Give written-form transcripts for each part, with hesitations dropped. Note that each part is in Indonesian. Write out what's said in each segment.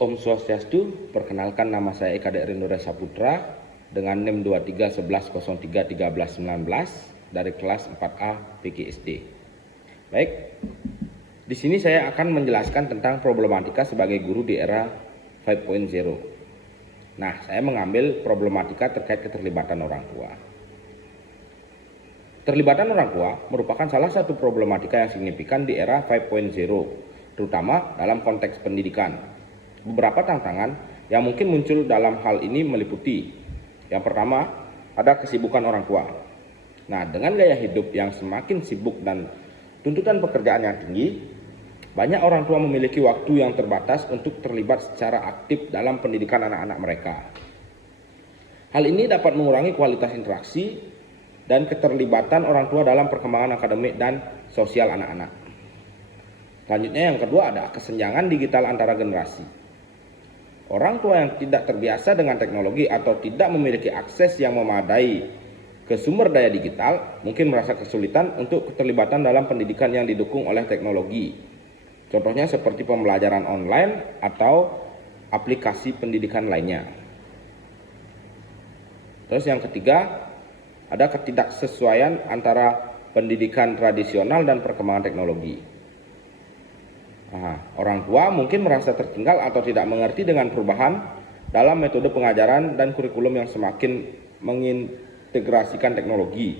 Om Swastiastu, perkenalkan nama saya Eka Rindora Saputra dengan NIM 2311031319 dari kelas 4A PGSD. Baik, di sini saya akan menjelaskan tentang problematika sebagai guru di era 5.0. Nah, saya mengambil problematika terkait keterlibatan orang tua. Terlibatan orang tua merupakan salah satu problematika yang signifikan di era 5.0, terutama dalam konteks pendidikan. Beberapa tantangan yang mungkin muncul dalam hal ini meliputi: yang pertama, ada kesibukan orang tua. Nah, dengan gaya hidup yang semakin sibuk dan tuntutan pekerjaan yang tinggi, banyak orang tua memiliki waktu yang terbatas untuk terlibat secara aktif dalam pendidikan anak-anak mereka. Hal ini dapat mengurangi kualitas interaksi dan keterlibatan orang tua dalam perkembangan akademik dan sosial anak-anak. Selanjutnya, yang kedua, ada kesenjangan digital antara generasi. Orang tua yang tidak terbiasa dengan teknologi atau tidak memiliki akses yang memadai ke sumber daya digital mungkin merasa kesulitan untuk keterlibatan dalam pendidikan yang didukung oleh teknologi. Contohnya seperti pembelajaran online atau aplikasi pendidikan lainnya. Terus yang ketiga, ada ketidaksesuaian antara pendidikan tradisional dan perkembangan teknologi. Orang tua mungkin merasa tertinggal atau tidak mengerti dengan perubahan dalam metode pengajaran dan kurikulum yang semakin mengintegrasikan teknologi.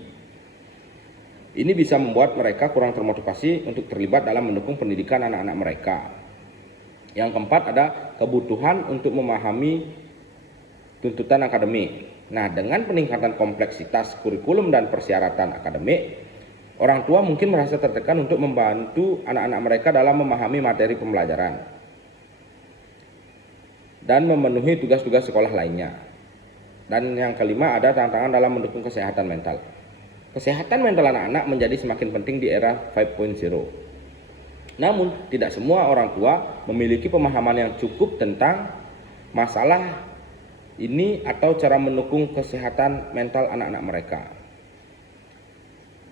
Ini bisa membuat mereka kurang termotivasi untuk terlibat dalam mendukung pendidikan anak-anak mereka. Yang keempat, ada kebutuhan untuk memahami tuntutan akademik. Nah, dengan peningkatan kompleksitas kurikulum dan persyaratan akademik, orang tua mungkin merasa tertekan untuk membantu anak-anak mereka dalam memahami materi pembelajaran dan memenuhi tugas-tugas sekolah lainnya. Dan yang kelima, ada tantangan dalam mendukung kesehatan mental. Kesehatan mental anak-anak menjadi semakin penting di era 5.0. Namun, tidak semua orang tua memiliki pemahaman yang cukup tentang masalah ini atau cara mendukung kesehatan mental anak-anak mereka.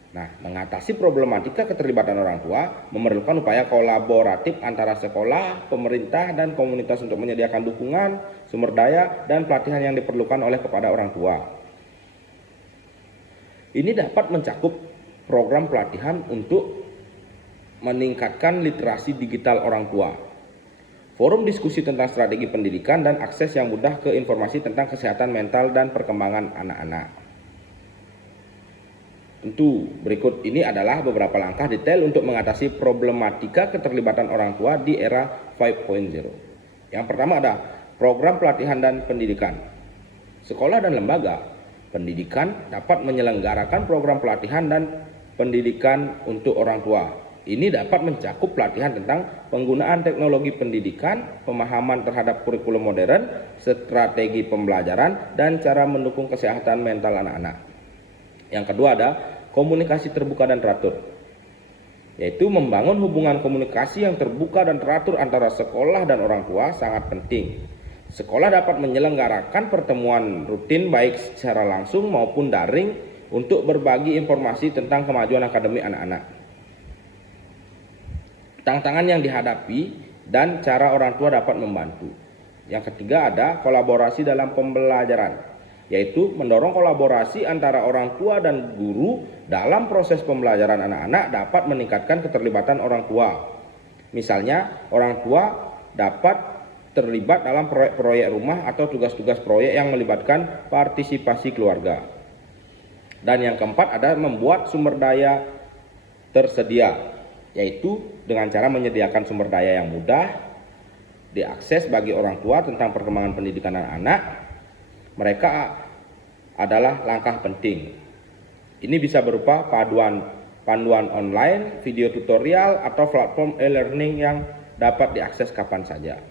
Nah, mengatasi problematika keterlibatan orang tua memerlukan upaya kolaboratif antara sekolah, pemerintah, dan komunitas untuk menyediakan dukungan, sumber daya, dan pelatihan yang diperlukan oleh kepada orang tua. Ini dapat mencakup program pelatihan untuk meningkatkan literasi digital orang tua, forum diskusi tentang strategi pendidikan, dan akses yang mudah ke informasi tentang kesehatan mental dan perkembangan anak-anak. Tentu berikut ini adalah beberapa langkah detail untuk mengatasi problematika keterlibatan orang tua di era 5.0. Yang pertama, ada program pelatihan dan pendidikan. Sekolah dan lembaga pendidikan dapat menyelenggarakan program pelatihan dan pendidikan untuk orang tua. Ini dapat mencakup pelatihan tentang penggunaan teknologi pendidikan, pemahaman terhadap kurikulum modern, strategi pembelajaran, dan cara mendukung kesehatan mental anak-anak. Yang kedua, ada komunikasi terbuka dan teratur, yaitu membangun hubungan komunikasi yang terbuka dan teratur antara sekolah dan orang tua sangat penting. Sekolah dapat menyelenggarakan pertemuan rutin baik secara langsung maupun daring untuk berbagi informasi tentang kemajuan akademik anak-anak, tantangan yang dihadapi, dan cara orang tua dapat membantu. Yang ketiga, ada kolaborasi dalam pembelajaran, yaitu mendorong kolaborasi antara orang tua dan guru dalam proses pembelajaran anak-anak dapat meningkatkan keterlibatan orang tua. Misalnya, orang tua dapat terlibat dalam proyek-proyek rumah atau tugas-tugas proyek yang melibatkan partisipasi keluarga. Dan yang keempat, ada membuat sumber daya tersedia, yaitu dengan cara menyediakan sumber daya yang mudah diakses bagi orang tua tentang perkembangan pendidikan anak-anak. Mereka adalah langkah penting. Ini bisa berupa panduan online, video tutorial, atau platform e-learning yang dapat diakses kapan saja.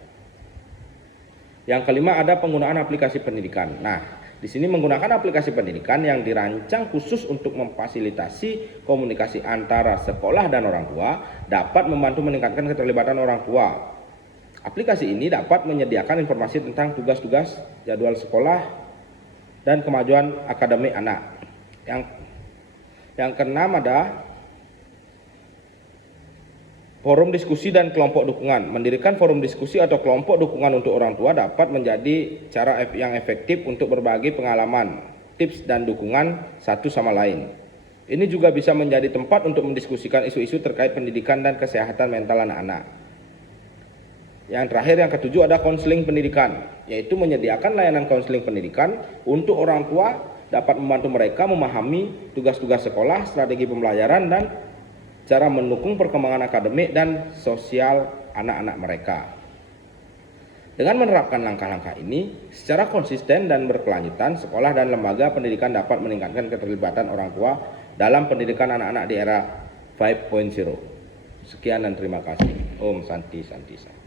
Yang kelima, ada penggunaan aplikasi pendidikan. Nah, di sini menggunakan aplikasi pendidikan yang dirancang khusus untuk memfasilitasi komunikasi antara sekolah dan orang tua dapat membantu meningkatkan keterlibatan orang tua. Aplikasi ini dapat menyediakan informasi tentang tugas-tugas, jadwal sekolah, dan kemajuan akademik anak. Yang keenam, ada Forum diskusi dan kelompok dukungan. Mendirikan forum diskusi atau kelompok dukungan untuk orang tua dapat menjadi cara yang efektif untuk berbagi pengalaman, tips dan dukungan satu sama lain. Ini juga bisa menjadi tempat untuk mendiskusikan isu-isu terkait pendidikan dan kesehatan mental anak-anak. Yang terakhir, yang ketujuh, ada konseling pendidikan, yaitu menyediakan layanan konseling pendidikan untuk orang tua dapat membantu mereka memahami tugas-tugas sekolah, strategi pembelajaran, dan cara mendukung perkembangan akademik dan sosial anak-anak mereka. Dengan menerapkan langkah-langkah ini secara konsisten dan berkelanjutan, sekolah dan lembaga pendidikan dapat meningkatkan keterlibatan orang tua dalam pendidikan anak-anak di era 5.0. Sekian dan terima kasih. Om Santi Santi Santi.